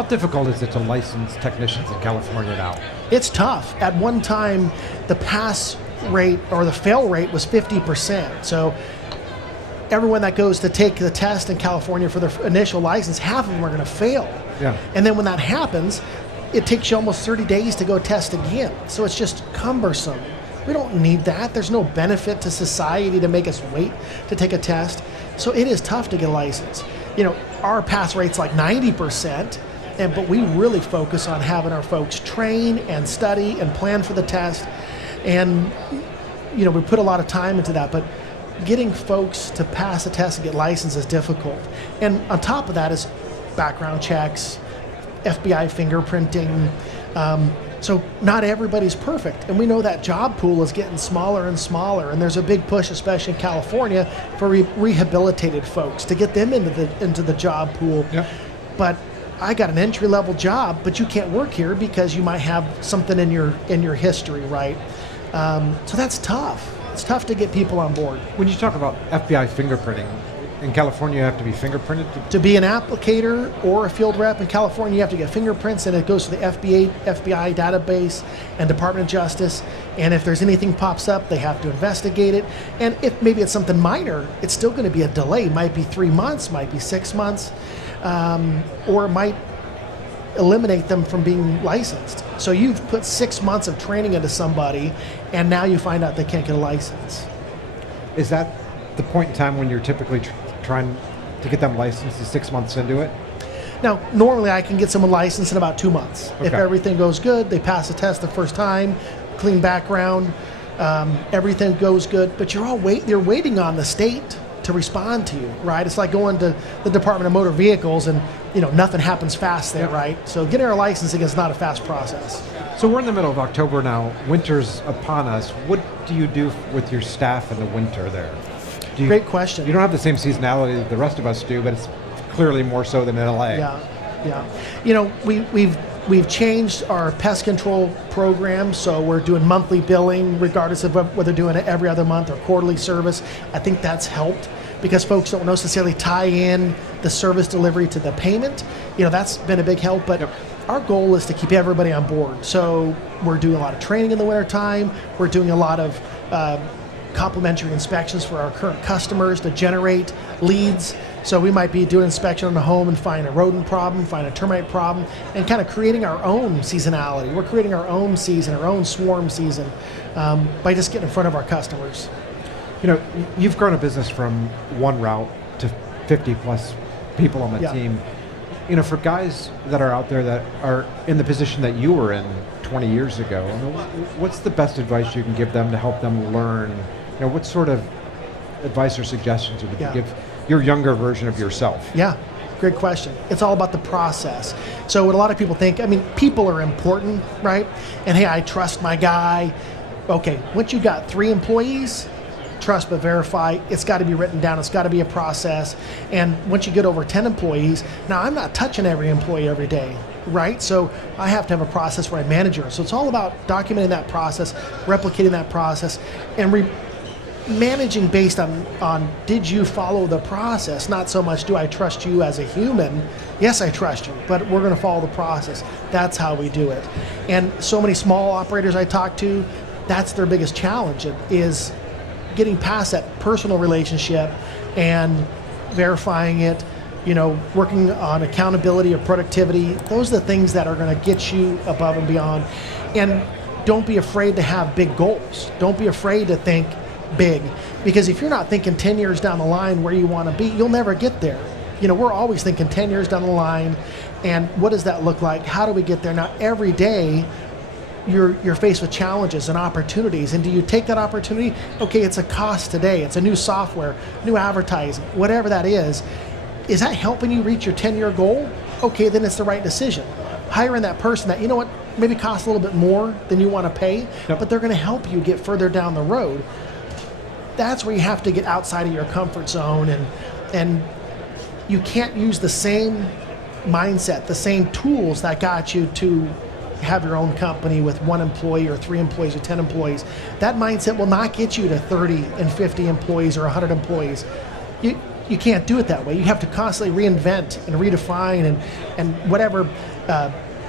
How difficult is it to license technicians in California now? It's tough. At one time, the pass rate or the fail rate was 50%. So everyone that goes to take the test in California for their initial license, half of them are going to fail. Yeah. And then when that happens, it takes you almost 30 days to go test again. So it's just cumbersome. We don't need that. There's no benefit to society to make us wait to take a test. So it is tough to get a license. You know, our pass rate's like 90%, but we really focus on having our folks train and study and plan for the test. And, you know, we put a lot of time into that, but getting folks to pass a test and get licensed is difficult. And on top of that is background checks, FBI fingerprinting. So not everybody's perfect. And we know that job pool is getting smaller and smaller. And there's a big push, especially in California, for rehabilitated folks to get them into the job pool. Yep. But I got an entry-level job, but you can't work here because you might have something in your history, right? So that's tough. It's tough to get people on board. When you talk about FBI fingerprinting, in California you have to be fingerprinted? To be an applicator or a field rep in California, you have to get fingerprints, and it goes to the FBI database and Department of Justice. And if there's anything pops up, they have to investigate it. And if maybe it's something minor, it's still going to be a delay. It might be 3 months, might be 6 months, or it might eliminate them from being licensed. So you've put 6 months of training into somebody, and now you find out they can't get a license. Is that the point in time when you're typically trying to get them licensed, is 6 months into it? Now, normally I can get someone licensed in about 2 months. Okay. If everything goes good, they pass the test the first time, clean background, everything goes good, but you're waiting on the state to respond to you, right? It's like going to the Department of Motor Vehicles and, you know, nothing happens fast there, right? So getting our licensing is not a fast process. So we're in the middle of October now. Winter's upon us. What do you do with your staff in the winter there? Great question. You don't have the same seasonality that the rest of us do, but it's clearly more so than in LA. Yeah. You know, we've changed our pest control program, so we're doing monthly billing regardless of whether doing it every other month or quarterly service. I think that's helped because folks don't necessarily tie in the service delivery to the payment. You know, that's been a big help, but our goal is to keep everybody on board. So we're doing a lot of training in the wintertime. We're doing a lot of complimentary inspections for our current customers to generate leads. So we might be doing inspection on the home and find a rodent problem, find a termite problem, and kind of creating our own seasonality. We're creating our own season, our own swarm season, by just getting in front of our customers. You know, you've grown a business from one route to 50 plus people on the team. You know, for guys that are out there that are in the position that you were in 20 years ago, I mean, what's the best advice you can give them to help them learn? You know, what sort of advice or suggestions would you give your younger version of yourself? Yeah, great question. It's all about the process. So what a lot of people think, I mean, people are important, right? And hey, I trust my guy. Okay, once you got 3 employees, trust but verify. It's got to be written down. It's got to be a process. And once you get over 10 employees, now I'm not touching every employee every day, right? So I have to have a process where I manage her. So it's all about documenting that process, replicating that process, and managing based on did you follow the process, not so much do I trust you as a human. Yes, I trust you, but we're going to follow the process. That's how we do it. And so many small operators I talk to, that's their biggest challenge is getting past that personal relationship and verifying it, you know, working on accountability or productivity. Those are the things that are going to get you above and beyond. And don't be afraid to have big goals. Don't be afraid to think big, because if you're not thinking 10 years down the line where you want to be, you'll never get there. You know, we're always thinking 10 years down the line, and what does that look like? How do we get there? Now, every day you're faced with challenges and opportunities, and do you take that opportunity? Okay, it's a cost today, it's a new software, new advertising, whatever that is that helping you reach your 10-year goal? Okay, then it's the right decision. Hiring that person that, you know what, maybe costs a little bit more than you want to pay, but they're going to help you get further down the road. That's where you have to get outside of your comfort zone, and you can't use the same mindset, the same tools that got you to have your own company with 1 employee or 3 employees or 10 employees. That mindset will not get you to 30 and 50 employees or 100 employees. You can't do it that way. You have to constantly reinvent and redefine and whatever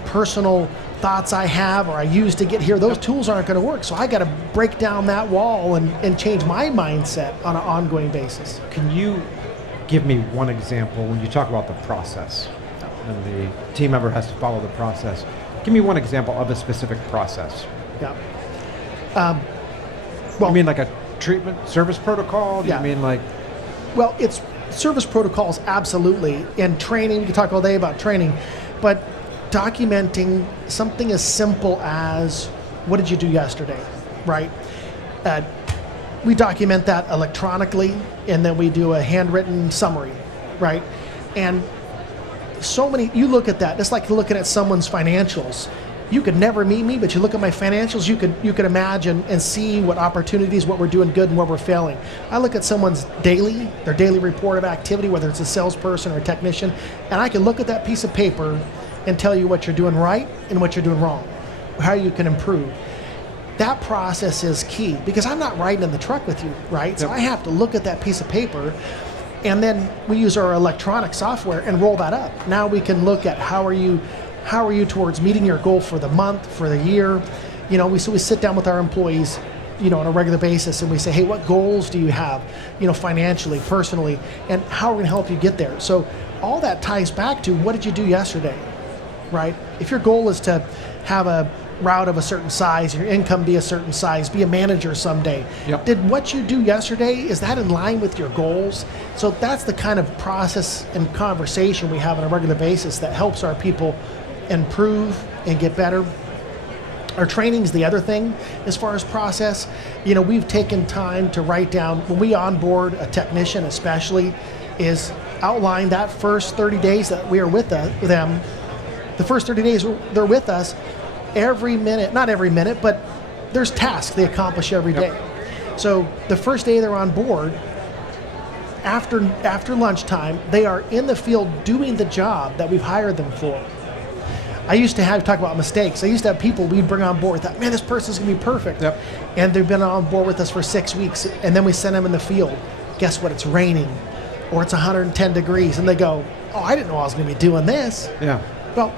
personal thoughts I have or I use to get here, those tools aren't going to work. So I got to break down that wall and change my mindset on an ongoing basis. Can you give me one example when you talk about the process and the team member has to follow the process? Give me one example of a specific process. Yeah. Well, you mean like a treatment service protocol? Do Yeah. you mean like... Well, it's service protocols, absolutely. And training, we can talk all day about training, but documenting something as simple as, what did you do yesterday, right? We document that electronically, and then we do a handwritten summary, right? And so many, you look at that, it's like looking at someone's financials. You could never meet me, but you look at my financials, you could imagine and see what opportunities, what we're doing good and where we're failing. I look at someone's their daily report of activity, whether it's a salesperson or a technician, and I can look at that piece of paper and tell you what you're doing right and what you're doing wrong, how you can improve. That process is key because I'm not riding in the truck with you, right? So I have to look at that piece of paper, and then we use our electronic software and roll that up. Now we can look at how are you towards meeting your goal for the month, for the year. You know, we sit down with our employees, you know, on a regular basis, and we say, hey, what goals do you have, you know, financially, personally, and how are we going to help you get there? So all that ties back to, what did you do yesterday, right? If your goal is to have a route of a certain size, your income be a certain size, be a manager someday. Yep. Did what you do yesterday, is that in line with your goals? So that's the kind of process and conversation we have on a regular basis that helps our people improve and get better. Our training's the other thing as far as process. You know, we've taken time to write down, when we onboard a technician especially, is outline that first 30 days that we are with them. The first 30 days they're with us, every minute, not every minute, but there's tasks they accomplish every day. So the first day they're on board, after lunchtime, they are in the field doing the job that we've hired them for. I used to talk about mistakes. I used to have people we'd bring on board, thought, man, this person's gonna be perfect. Yep. And they've been on board with us for 6 weeks, and then we send them in the field. Guess what, it's raining, or it's 110 degrees, and they go, oh, I didn't know I was gonna be doing this. Yeah. Well,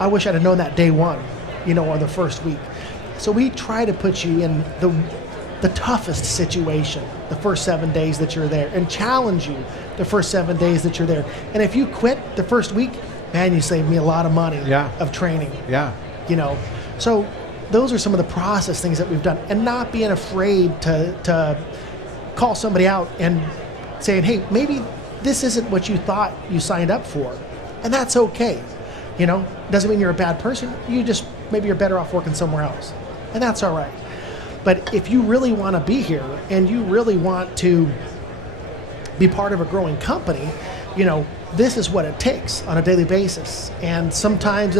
I wish I'd have known that day one, you know, or the first week. So we try to put you in the toughest situation the first 7 days that you're there, and challenge you the first 7 days that you're there. And if you quit the first week, man, you saved me a lot of money of training. Yeah. You know, so those are some of the process things that we've done, and not being afraid to call somebody out and saying, hey, maybe this isn't what you thought you signed up for, and that's okay. You know, doesn't mean you're a bad person. You just, maybe you're better off working somewhere else, and that's all right. But if you really want to be here and you really want to be part of a growing company, you know, this is what it takes on a daily basis. And sometimes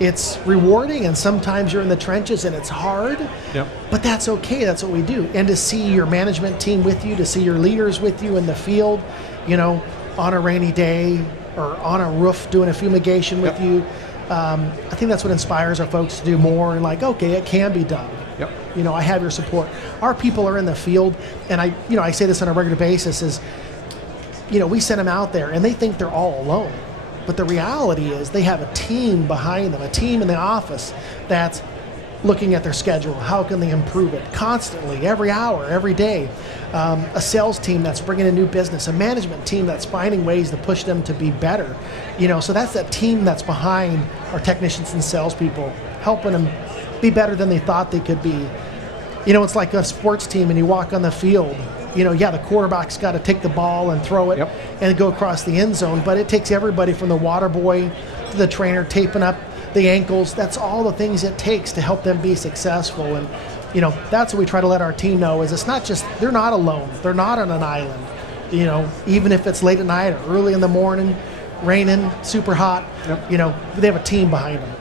it's rewarding, and sometimes you're in the trenches and it's hard. Yep. But that's okay. That's what we do. And to see your management team with you, to see your leaders with you in the field, you know, on a rainy day or on a roof doing a fumigation with you, I think that's what inspires our folks to do more, and like, okay, it can be done. Yep. You know, I have your support. Our people are in the field, and I say this on a regular basis, is, you know, we send them out there and they think they're all alone. But the reality is they have a team behind them, a team in the office that's looking at their schedule. How can they improve it constantly, every hour, every day? A sales team that's bringing in new business, a management team that's finding ways to push them to be better. You know, so that's that team that's behind our technicians and salespeople, helping them be better than they thought they could be. You know, it's like a sports team, and you walk on the field. You know, yeah, the quarterback's got to take the ball and throw it and go across the end zone, but it takes everybody from the water boy to the trainer taping up the ankles. That's all the things it takes to help them be successful. And, you know, that's what we try to let our team know, is it's not just, they're not alone. They're not on an island. You know, even if it's late at night or early in the morning, raining, super hot, you know, they have a team behind them.